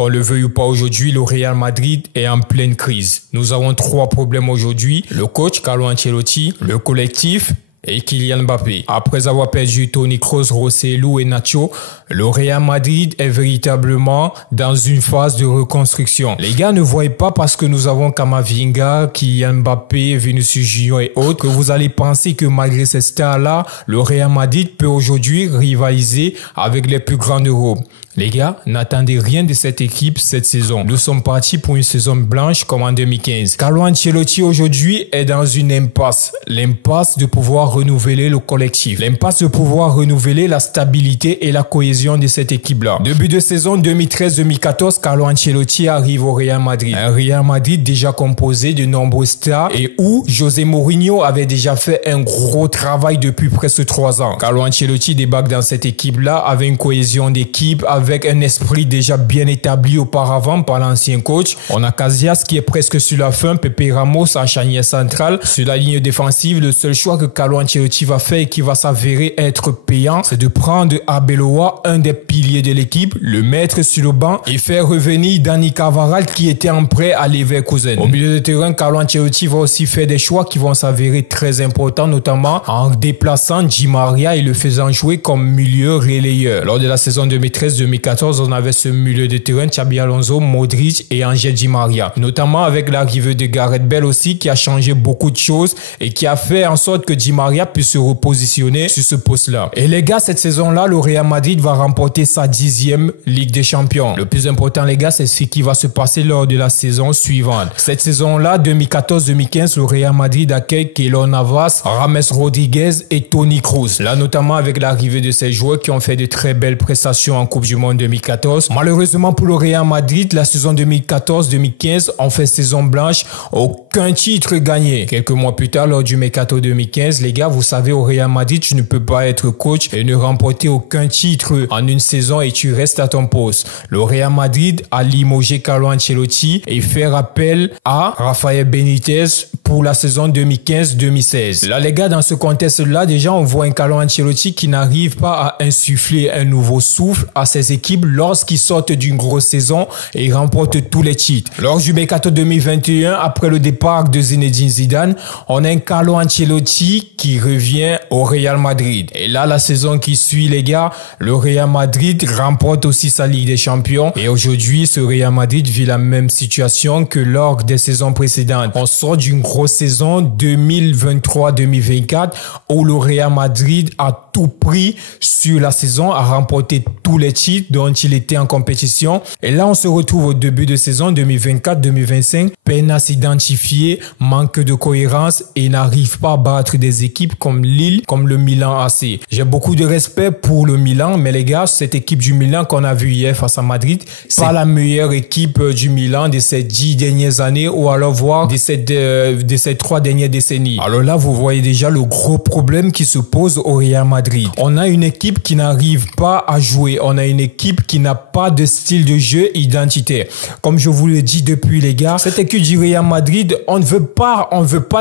Qu'on le veuille ou pas aujourd'hui, le Real Madrid est en pleine crise. Nous avons 3 problèmes aujourd'hui. Le coach Carlo Ancelotti, le collectif et Kylian Mbappé. Après avoir perdu Toni Kroos, Rosselló et Nacho, le Real Madrid est véritablement dans une phase de reconstruction. Les gars, ne voyez pas parce que nous avons Camavinga, Kylian Mbappé, Vinicius Junior et autres que vous allez penser que malgré ces stars-là, le Real Madrid peut aujourd'hui rivaliser avec les plus grands d'Europe. Les gars, n'attendez rien de cette équipe cette saison. Nous sommes partis pour une saison blanche comme en 2015. Carlo Ancelotti aujourd'hui est dans une impasse. L'impasse de pouvoir renouveler le collectif. L'impasse de pouvoir renouveler la stabilité et la cohésion de cette équipe-là. Début de saison 2013-2014, Carlo Ancelotti arrive au Real Madrid. Un Real Madrid déjà composé de nombreux stars et où José Mourinho avait déjà fait un gros travail depuis presque 3 ans. Carlo Ancelotti débarque dans cette équipe-là avec une cohésion d'équipe, avec un esprit déjà bien établi auparavant par l'ancien coach. On a Casillas qui est presque sur la fin, Pepe Ramos en charnière centrale. Sur la ligne défensive, le seul choix que Carlo Ancelotti va faire et qui va s'avérer être payant, c'est de prendre Arbeloa, un des piliers de l'équipe, le mettre sur le banc et faire revenir Dani Carvajal qui était en prêt à Leverkusen. Au milieu de terrain, Carlo Ancelotti va aussi faire des choix qui vont s'avérer très importants, notamment en déplaçant Di Maria et le faisant jouer comme milieu relayeur. Lors de la saison 2013-2014, on avait ce milieu de terrain, Xabi Alonso, Modric et Angel Di Maria. Notamment avec l'arrivée de Gareth Bale aussi qui a changé beaucoup de choses et qui a fait en sorte que Di Maria puisse se repositionner sur ce poste-là. Et les gars, cette saison-là, le Real Madrid va remporter sa 10e Ligue des Champions. Le plus important, les gars, c'est ce qui va se passer lors de la saison suivante. Cette saison-là, 2014-2015, le Real Madrid accueille Keylor Navas, James Rodriguez et Toni Kroos. Là, notamment avec l'arrivée de ces joueurs qui ont fait de très belles prestations en Coupe du Monde 2014. Malheureusement pour le Real Madrid, la saison 2014-2015, on fait saison blanche, aucun titre gagné. Quelques mois plus tard, lors du Mercato 2015, les gars, vous savez, au Real Madrid, tu ne peux pas être coach et ne remporter aucun titre en une saison et tu restes à ton poste. Le Real Madrid a limogé Carlo Ancelotti et fait appel à Rafael Benitez pour la saison 2015-2016. Là, les gars, dans ce contexte-là, déjà, on voit un Carlo Ancelotti qui n'arrive pas à insuffler un nouveau souffle à ses équipes lorsqu'ils sortent d'une grosse saison et remportent tous les titres. Lors du Mercato 2021, après le départ de Zinedine Zidane, on a un Carlo Ancelotti qui revient au Real Madrid. Et là, la saison qui suit, les gars, le Real Madrid remporte aussi sa Ligue des Champions. Et aujourd'hui, ce Real Madrid vit la même situation que lors des saisons précédentes. On sort d'une grosse saison 2023-2024 où le Real Madrid a tout pris sur la saison, a remporté tous les titres dont il était en compétition. Et là, on se retrouve au début de saison 2024-2025, peine à s'identifier, manque de cohérence et n'arrive pas à battre des équipes comme Lille, comme le Milan AC. J'ai beaucoup de respect pour le Milan, mais les gars, cette équipe du Milan qu'on a vu hier face à Madrid, c'est pas la meilleure équipe du Milan de ces 10 dernières années ou alors voire de ces 3 dernières décennies. Alors là, vous voyez déjà le gros problème qui se pose au Real Madrid. On a une équipe qui n'arrive pas à jouer. On a une équipe qui n'a pas de style de jeu identitaire. Comme je vous le dis depuis, les gars, cette équipe du Real Madrid, on ne veut pas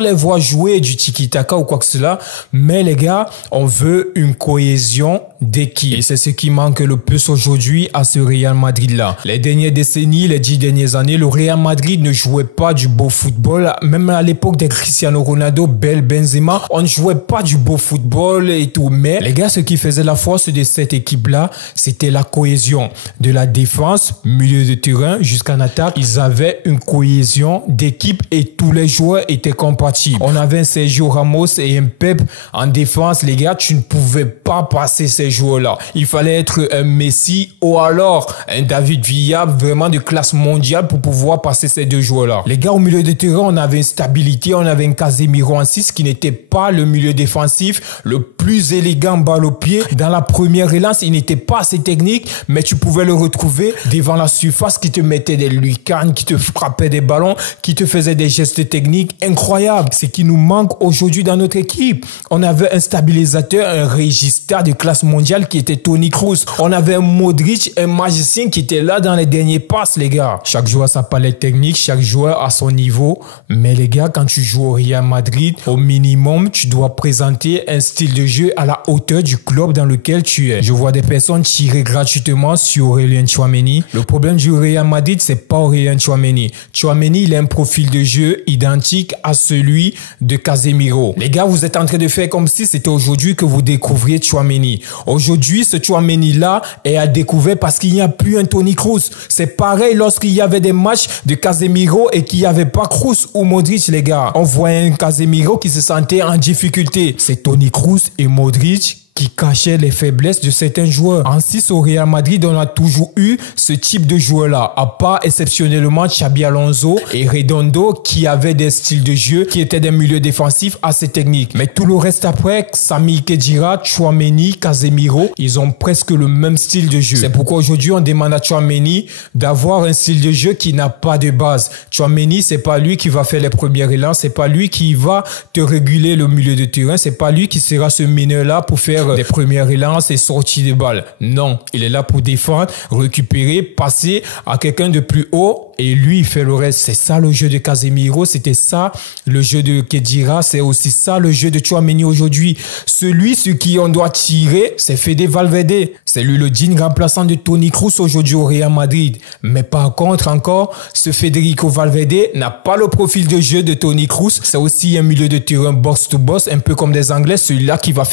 les voir jouer du tiki-taka ou quoi que cela, mais les gars, on veut une cohésion d'équipe. Et c'est ce qui manque le plus aujourd'hui à ce Real Madrid-là. Les dernières décennies, les 10 dernières années, le Real Madrid ne jouait pas du beau football. Même à l'époque de Cristiano Ronaldo, Benzema, on ne jouait pas du beau football et tout. Mais les gars, ce qui faisait la force de cette équipe-là, c'était la cohésion de la défense, milieu de terrain jusqu'en attaque. Ils avaient une cohésion d'équipe et tous les joueurs étaient compatibles. On avait un Sergio Ramos et un Pep en défense. Les gars, tu ne pouvais pas passer ces joueurs-là. Il fallait être un Messi ou alors un David Villa vraiment de classe mondiale pour pouvoir passer ces deux joueurs-là. Les gars, au milieu de terrain, on avait une stabilité, on avait un Casemiro en 6 qui n'était pas le milieu défensif le plus élégant balle au pied. Dans la première relance, il n'était pas assez technique, mais tu pouvais le retrouver devant la surface qui te mettait des lucarnes, qui te frappait des ballons, qui te faisait des gestes techniques incroyables. Ce qui nous manque aujourd'hui dans notre équipe. On avait un stabilisateur, un régista de classe mondiale mondial qui était Toni Kroos. On avait un Modric, un magicien qui était là dans les derniers passes, les gars. Chaque joueur a sa palette technique, chaque joueur a son niveau. Mais les gars, quand tu joues au Real Madrid, au minimum, tu dois présenter un style de jeu à la hauteur du club dans lequel tu es. Je vois des personnes tirer gratuitement sur Aurélien Tchouaméni. Le problème du Real Madrid, c'est pas Aurélien Tchouaméni. Tchouaméni, il a un profil de jeu identique à celui de Casemiro. Les gars, vous êtes en train de faire comme si c'était aujourd'hui que vous découvriez Tchouaméni. Aujourd'hui, ce Tchouaméni-là est à découvrir parce qu'il n'y a plus un Toni Kroos. C'est pareil lorsqu'il y avait des matchs de Casemiro et qu'il n'y avait pas Kroos ou Modric, les gars. On voyait un Casemiro qui se sentait en difficulté. C'est Toni Kroos et Modric qui cachait les faiblesses de certains joueurs. En 6 au Real Madrid, on a toujours eu ce type de joueur-là, à part exceptionnellement Xabi Alonso et Redondo qui avaient des styles de jeu qui étaient des milieux défensifs assez techniques. Mais tout le reste après, Sami Khedira, Tchouaméni, Casemiro, ils ont presque le même style de jeu. C'est pourquoi aujourd'hui, on demande à Tchouaméni d'avoir un style de jeu qui n'a pas de base. Tchouaméni, c'est pas lui qui va faire les premiers relents, c'est pas lui qui va te réguler le milieu de terrain, c'est pas lui qui sera ce mineur-là pour faire des premières relances et sorties de balles. Non, il est là pour défendre, récupérer, passer à quelqu'un de plus haut et lui, il fait le reste. C'est ça le jeu de Casemiro, c'était ça le jeu de Khedira, c'est aussi ça le jeu de Tchouaméni aujourd'hui. Celui sur qui on doit tirer, c'est Fede Valverde. C'est lui le digne remplaçant de Toni Kroos aujourd'hui au Real Madrid. Mais par contre encore, ce Federico Valverde n'a pas le profil de jeu de Toni Kroos. C'est aussi un milieu de terrain box to box, un peu comme des Anglais, celui-là qui va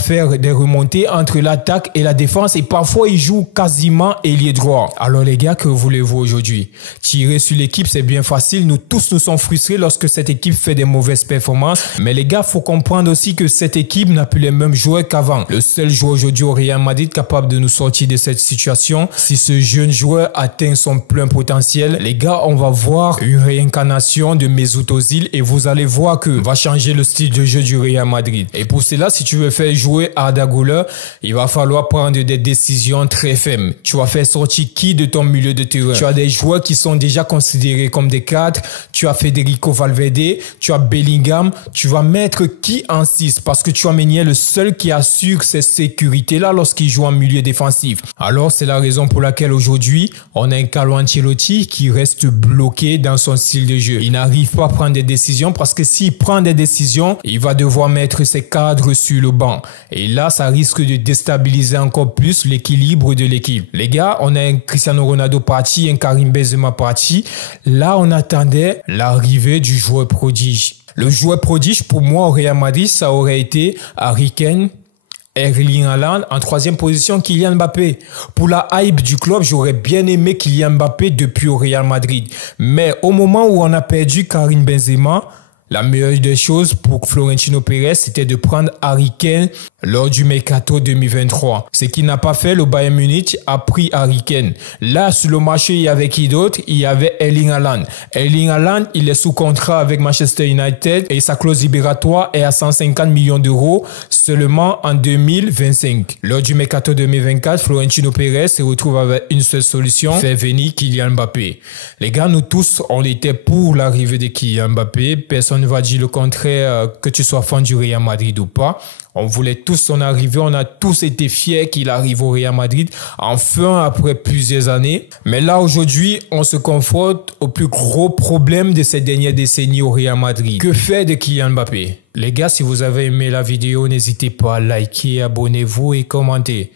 faire des remontées entre l'attaque et la défense et parfois il joue quasiment ailier droit. Alors les gars, que voulez-vous aujourd'hui? Tirer sur l'équipe, c'est bien facile. Nous tous nous sommes frustrés lorsque cette équipe fait des mauvaises performances. Mais les gars, faut comprendre aussi que cette équipe n'a plus les mêmes joueurs qu'avant. Le seul joueur aujourd'hui au Real Madrid capable de nous sortir de cette situation, si ce jeune joueur atteint son plein potentiel, les gars, on va voir une réincarnation de Mesut Ozil et vous allez voir que va changer le style de jeu du Real Madrid. Et pour cela, si tu veux faire jouer Arda Güler, il va falloir prendre des décisions très fermes. Tu vas faire sortir qui de ton milieu de terrain? Tu as des joueurs qui sont déjà considérés comme des cadres. Tu as Federico Valverde, tu as Bellingham. Tu vas mettre qui en 6? Parce que Tchouaméni est le seul qui assure cette sécurité-là lorsqu'il joue en milieu défensif. Alors, c'est la raison pour laquelle aujourd'hui, on a un Carlo Ancelotti qui reste bloqué dans son style de jeu. Il n'arrive pas à prendre des décisions parce que s'il prend des décisions, il va devoir mettre ses cadres sur le banc. Et là, ça risque de déstabiliser encore plus l'équilibre de l'équipe. Les gars, on a un Cristiano Ronaldo parti, un Karim Benzema parti. Là, on attendait l'arrivée du joueur prodige. Le joueur prodige, pour moi, au Real Madrid, ça aurait été Harry Kane, Erling Haaland, en 3e position, Kylian Mbappé. Pour la hype du club, j'aurais bien aimé Kylian Mbappé depuis au Real Madrid. Mais au moment où on a perdu Karim Benzema, la meilleure des choses pour Florentino Pérez, c'était de prendre Harry Kane lors du Mercato 2023. Ce qu'il n'a pas fait, le Bayern Munich a pris Harry Kane. Là, sur le marché, il y avait qui d'autre? Il y avait Erling Haaland. Erling Haaland, il est sous contrat avec Manchester United et sa clause libératoire est à 150 millions d'euros seulement en 2025. Lors du Mercato 2024, Florentino Pérez se retrouve avec une seule solution, faire venir Kylian Mbappé. Les gars, nous tous, on était pour l'arrivée de Kylian Mbappé. Personne ne va dire le contraire, que tu sois fan du Real Madrid ou pas. On voulait tous son arrivée, on a tous été fiers qu'il arrive au Real Madrid, enfin après plusieurs années. Mais là aujourd'hui, on se confronte au plus gros problème de ces dernières décennies au Real Madrid. Que faire de Kylian Mbappé? Les gars, si vous avez aimé la vidéo, n'hésitez pas à liker, abonnez-vous et commenter.